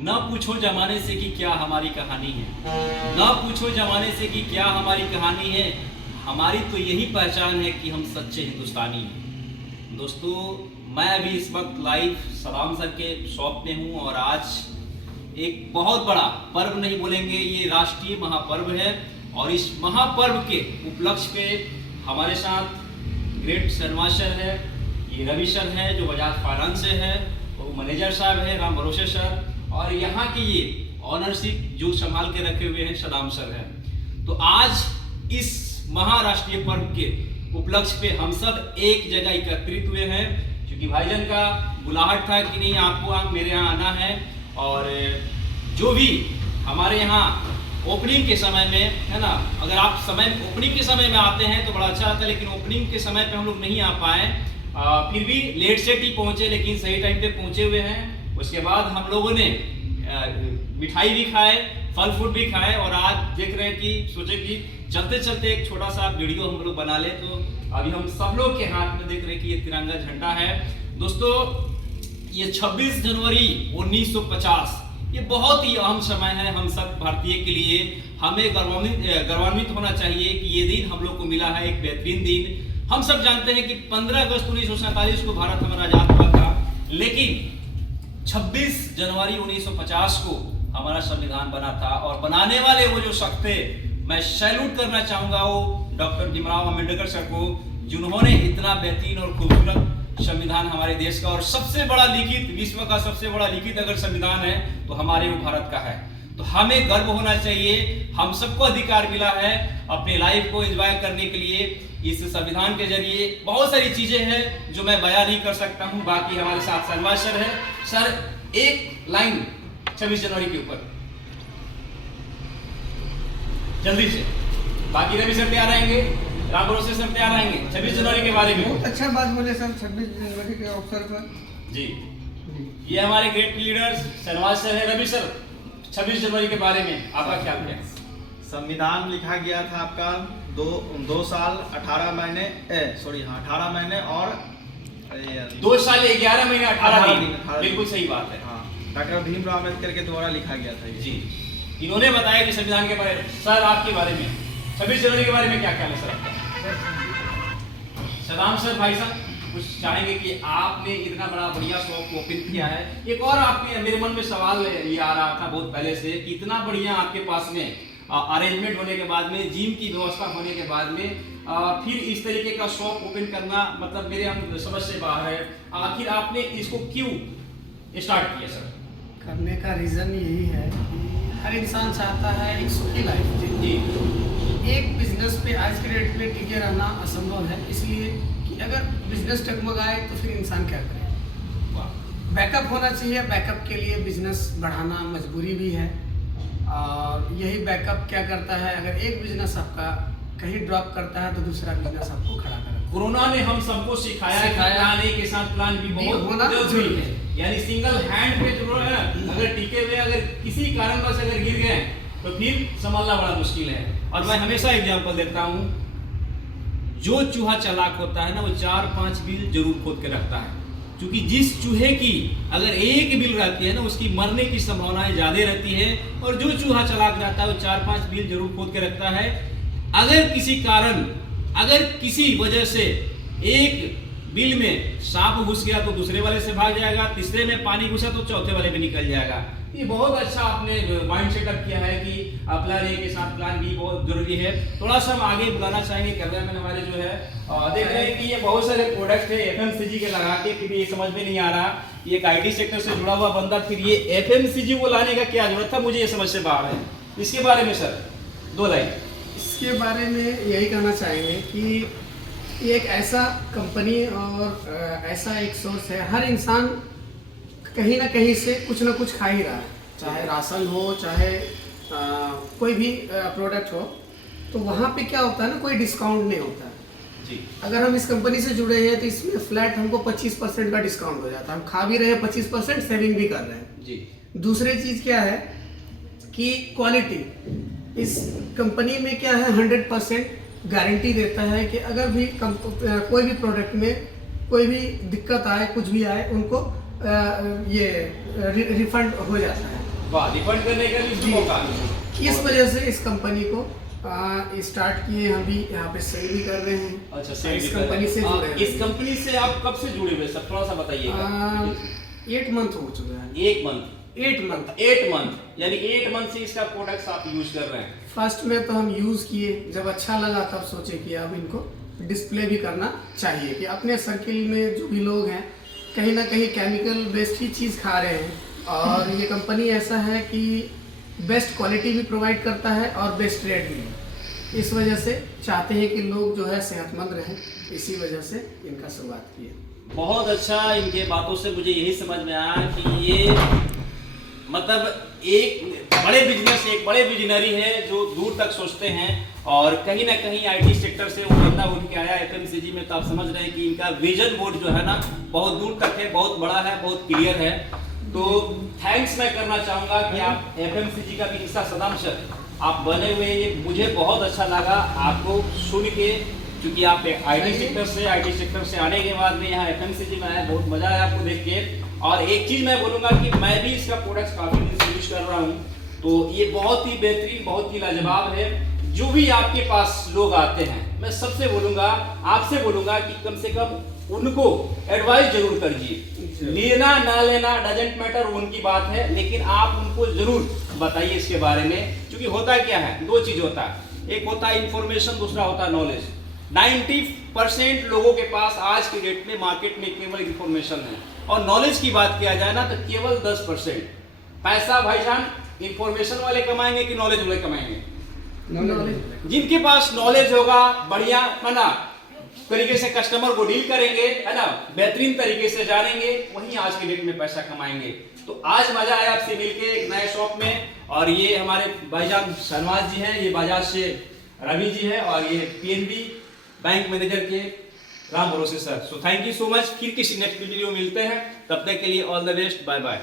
न पूछो जमाने से कि क्या हमारी कहानी है, न पूछो जमाने से कि क्या हमारी कहानी है, हमारी तो यही पहचान है कि हम सच्चे हिंदुस्तानी हैं। दोस्तों, मैं अभी इस वक्त लाइव सदाम सर के शॉप में हूँ और आज एक बहुत बड़ा पर्व नहीं बोलेंगे, ये राष्ट्रीय महापर्व है। और इस महापर्व के उपलक्ष्य पे हमारे साथ ग्रेट शर्मा सर है, ये रवि सर है जो बजाज फाइनेंस से है, वो मैनेजर साहब है राम भरोसे सर, और यहाँ की ये ऑनरशिप जो संभाल के रखे हुए हैं सदाम सर है। तो आज इस महाराष्ट्रीय पर्व के उपलक्ष्य पे हम सब एक जगह एकत्रित हुए हैं, क्योंकि भाईजान का बुलाहट था कि नहीं आपको मेरे यहाँ आना है। और जो भी हमारे यहाँ ओपनिंग के समय में है ना, अगर आप ओपनिंग के समय में आते हैं तो बड़ा अच्छा आता है, लेकिन ओपनिंग के समय पे हम लोग नहीं आ पाए, फिर भी लेट सेट ही पहुंचे, लेकिन सही टाइम पे पहुंचे हुए हैं। उसके बाद हम लोगों ने मिठाई भी खाए, फल फ्रूट भी खाए, और आज देख रहे हैं कि सोचे कि चलते चलते एक छोटा सा वीडियो हम लोग बना ले। तो अभी हम सब लोग के हाथ में देख रहे हैं कि ये तिरंगा झंडा है। दोस्तों, ये 26 जनवरी 1950 ये बहुत ही अहम समय है हम सब भारतीय के लिए। हमें गौरवान्वित होना चाहिए कि ये दिन हम लोग को मिला है, एक बेहतरीन दिन। हम सब जानते हैं कि 15 अगस्त 1947 को भारत हमारा आजाद हुआ था, लेकिन 26 जनवरी 1950 को हमारा संविधान बना था। और बनाने वाले वो जो शख्स थे, मैं सैल्यूट करना चाहूंगा वो डॉक्टर भीमराव अंबेडकर सर को, जिन्होंने इतना बेहतरीन और खूबसूरत संविधान हमारे देश का, और सबसे बड़ा लिखित, विश्व का सबसे बड़ा लिखित अगर संविधान है तो हमारे वो भारत का है। तो हमें गर्व होना चाहिए, हम सबको अधिकार मिला है अपने लाइफ को एंजॉय करने के लिए। इस संविधान के जरिए बहुत सारी चीजें हैं जो मैं बयान नहीं कर सकता हूं। बाकी हमारे साथ शर्मा सर है। सर, एक लाइन 26 जनवरी के ऊपर जल्दी से। बाकी रवि सर तैयार रहेंगे, राम भरोसे सर तैयार रहेंगे 26 जनवरी के बारे में। बहुत अच्छा बात बोले सर 26 जनवरी के अवसर पर। जी, ये हमारे ग्रेट लीडर शर्मा सर है। रवि सर, 26 जनवरी के बारे में आपका ख्याल क्या है? संविधान लिखा गया था आपका 2 साल 18 महीने 18 महीने और 2 साल 11 महीने 18 दिन। बिल्कुल सही बात है। हाँ, डॉक्टर भीमराव अम्बेडकर के द्वारा लिखा गया था ये। जी, इन्होंने बताया कि संविधान के बारे में। सर, आपके बारे में 26 जनवरी के बारे में क्या ख्याल है सर आपका? सदाम सर, भाई साहब कुछ चाहेंगे कि आपने इतना बड़ा बढ़िया शॉप ओपन किया है। एक और आपके मेरे मन में सवाल ये आ रहा था बहुत पहले से कि इतना बढ़िया आपके पास में अरेंजमेंट होने के बाद में, जिम की व्यवस्था होने के बाद में, फिर इस तरीके का शॉप ओपन करना मतलब मेरे हम समझ से बाहर है। आखिर आपने इसको क्यों स्टार्ट किया सर? करने का रीजन यही है कि हर इंसान चाहता है एक सुखी लाइफ जी। एक बिजनेस पे आज के डेट में टिके रहना असंभव है, इसलिए कि अगर बिजनेस टगमगाए तो फिर इंसान क्या करे। बैकअप होना चाहिए, बैकअप के लिए बिजनेस बढ़ाना मजबूरी भी है। और यही बैकअप क्या करता है, अगर एक बिजनेस आपका कहीं ड्रॉप करता है तो दूसरा बिजनेस आपको खड़ा करता है। कोरोना ने हम सबको सिखाया कि प्लान ए के साथ प्लान बी बहुत होना जरूरी है। यानी सिंगल हैंड पे जो है अगर टिके हुए अगर किसी कारणवश अगर गिर गए तो फिर संभालना बड़ा मुश्किल है। और मैं हमेशा एग्जांपल देता हूँ, जो चूहा चालाक होता है ना, वो 4-5 बिल जरूर खोद के रखता है, क्योंकि जिस चूहे की अगर एक बिल रहती है ना, उसकी मरने की संभावनाएं ज्यादा रहती है। और जो चूहा चालाक रहता है वो 4-5 बिल जरूर खोद के रखता है। अगर किसी कारण, अगर किसी वजह से एक बिल में सांप घुस गया तो दूसरे वाले से भाग जाएगा, तीसरे में पानी घुसा तो चौथे वाले में निकल जाएगा। ये बहुत अच्छा आपने माइंड सेटअप किया है कि प्लान ए के साथ प्लान बी बहुत जरूरी है। थोड़ा सा हम आगे बुलाना चाहेंगे कैमरामैन हमारे जो है, देख रहे हैं कि ये बहुत सारे प्रोडक्ट है एफएमसीजी के लगा के, फिर ये समझ में नहीं आ रहा ये एक आईटी सेक्टर से जुड़ा हुआ बंदा, फिर ये एफएमसीजी को लाने का क्या जरूरत था, मुझे ये समझ से बाहर है। इसके बारे में सर 2 लाइन। इसके बारे में यही कहना चाहेंगे कि ये एक ऐसा कंपनी और ऐसा एक सोर्स है, हर इंसान कहीं ना कहीं से कुछ ना कुछ खा ही रहा है, चाहे राशन हो, चाहे कोई भी प्रोडक्ट हो। तो वहाँ पे क्या होता है ना, कोई डिस्काउंट नहीं होता है जी। अगर हम इस कंपनी से जुड़े हैं तो इसमें फ्लैट हमको 25% का डिस्काउंट हो जाता है। हम खा भी रहे हैं, 25% सेविंग भी कर रहे हैं जी। दूसरी चीज़ क्या है कि क्वालिटी, इस कंपनी में क्या है 100% गारंटी देता है कि अगर भी कोई भी प्रोडक्ट में कोई भी दिक्कत आए, कुछ भी आए, उनको ये रिफंड हो जाता है। वाह, रिफंड करने का भी मौका। इस वजह से इस कंपनी को स्टार्ट किए, हम भी यहाँ पे सेल भी कर रहे हैं। अच्छा, इस कंपनी से जुड़े हैं। इस कंपनी से आप कब से जुड़े हुए सब थोड़ा सा बताइएगा। 8 मंथ हो चुका है। 1 मंथ 8 मंथ 8 मंथ यानी 8 मंथ से इसका प्रोडक्ट्स आप यूज कर रहे हैं। फर्स्ट में तो हम यूज किए, जब अच्छा लगा तब सोचे कि अब इनको डिस्प्ले भी करना चाहिए कि अपने सर्किल में जो भी लोग हैं कहीं ना कहीं केमिकल बेस्ड ही चीज़ खा रहे हैं, और ये कंपनी ऐसा है कि बेस्ट क्वालिटी भी प्रोवाइड करता है और बेस्ट रेट भी। इस वजह से चाहते हैं कि लोग जो है सेहतमंद रहें, इसी वजह से इनका शुरुआत की है। बहुत अच्छा, इनके बातों से मुझे यही समझ में आया कि ये मतलब एक बड़े बिजनेस, एक बड़े विजनरी है जो दूर तक सोचते हैं, और कहीं ना कहीं आईटी सेक्टर से वो बंदा उठ के आया एफएमसीजी में। तो आप समझ रहे हैं कि इनका विजन बोर्ड जो है ना बहुत दूर तक है, बहुत बड़ा है, बहुत क्लियर है। तो थैंक्स मैं करना चाहूँगा कि आप एफएमसीजी का भी हिस्सा सदस्य आप बने हुए, ये मुझे बहुत अच्छा लगा आपको सुन के, क्योंकि आप आईटी सेक्टर से आने के बाद में यहाँ एफएमसीजी में आए, बहुत मजा आया आपको देख के। और एक चीज़ मैं बोलूँगा कि मैं भी इसका प्रोडक्ट्स काफ़ी दिन से यूज कर रहा हूँ, तो ये बहुत ही बेहतरीन, बहुत ही लाजवाब है। जो भी आपके पास लोग आते हैं, मैं सबसे बोलूँगा, आपसे बोलूँगा कि कम से कम उनको एडवाइस जरूर करिए। लेना ना लेना डजेंट मैटर, उनकी बात है, लेकिन आप उनको जरूर बताइए इसके बारे में। क्योंकि होता क्या है, 2 चीज़ होता है, एक होता है इंफॉर्मेशन, दूसरा होता है नॉलेज। 90% लोगों के पास आज के डेट में मार्केट में केवल इंफॉर्मेशन है, और नॉलेज की बात किया जाए ना तो केवल 10%। पैसा भाईजान इंफॉर्मेशन वाले कमाएंगे कि नॉलेज वाले कमाएंगे? जिनके पास नॉलेज होगा, बढ़िया है ना तरीके से कस्टमर को डील करेंगे, है ना, बेहतरीन तरीके से जानेंगे, वहीं आज के डेट में पैसा कमाएंगे। तो आज मजा आया आपसे मिलके एक नए शॉप में। और ये हमारे भाईजान शहनवाज जी हैं, ये बाजार से रवि जी है, और ये पीएनबी बैंक मैनेजर के राम भरोसे sir. So thank you so much. फिर किसी नेक्स्ट वीडियो मिलते हैं, तब तक के लिए all the best, bye bye.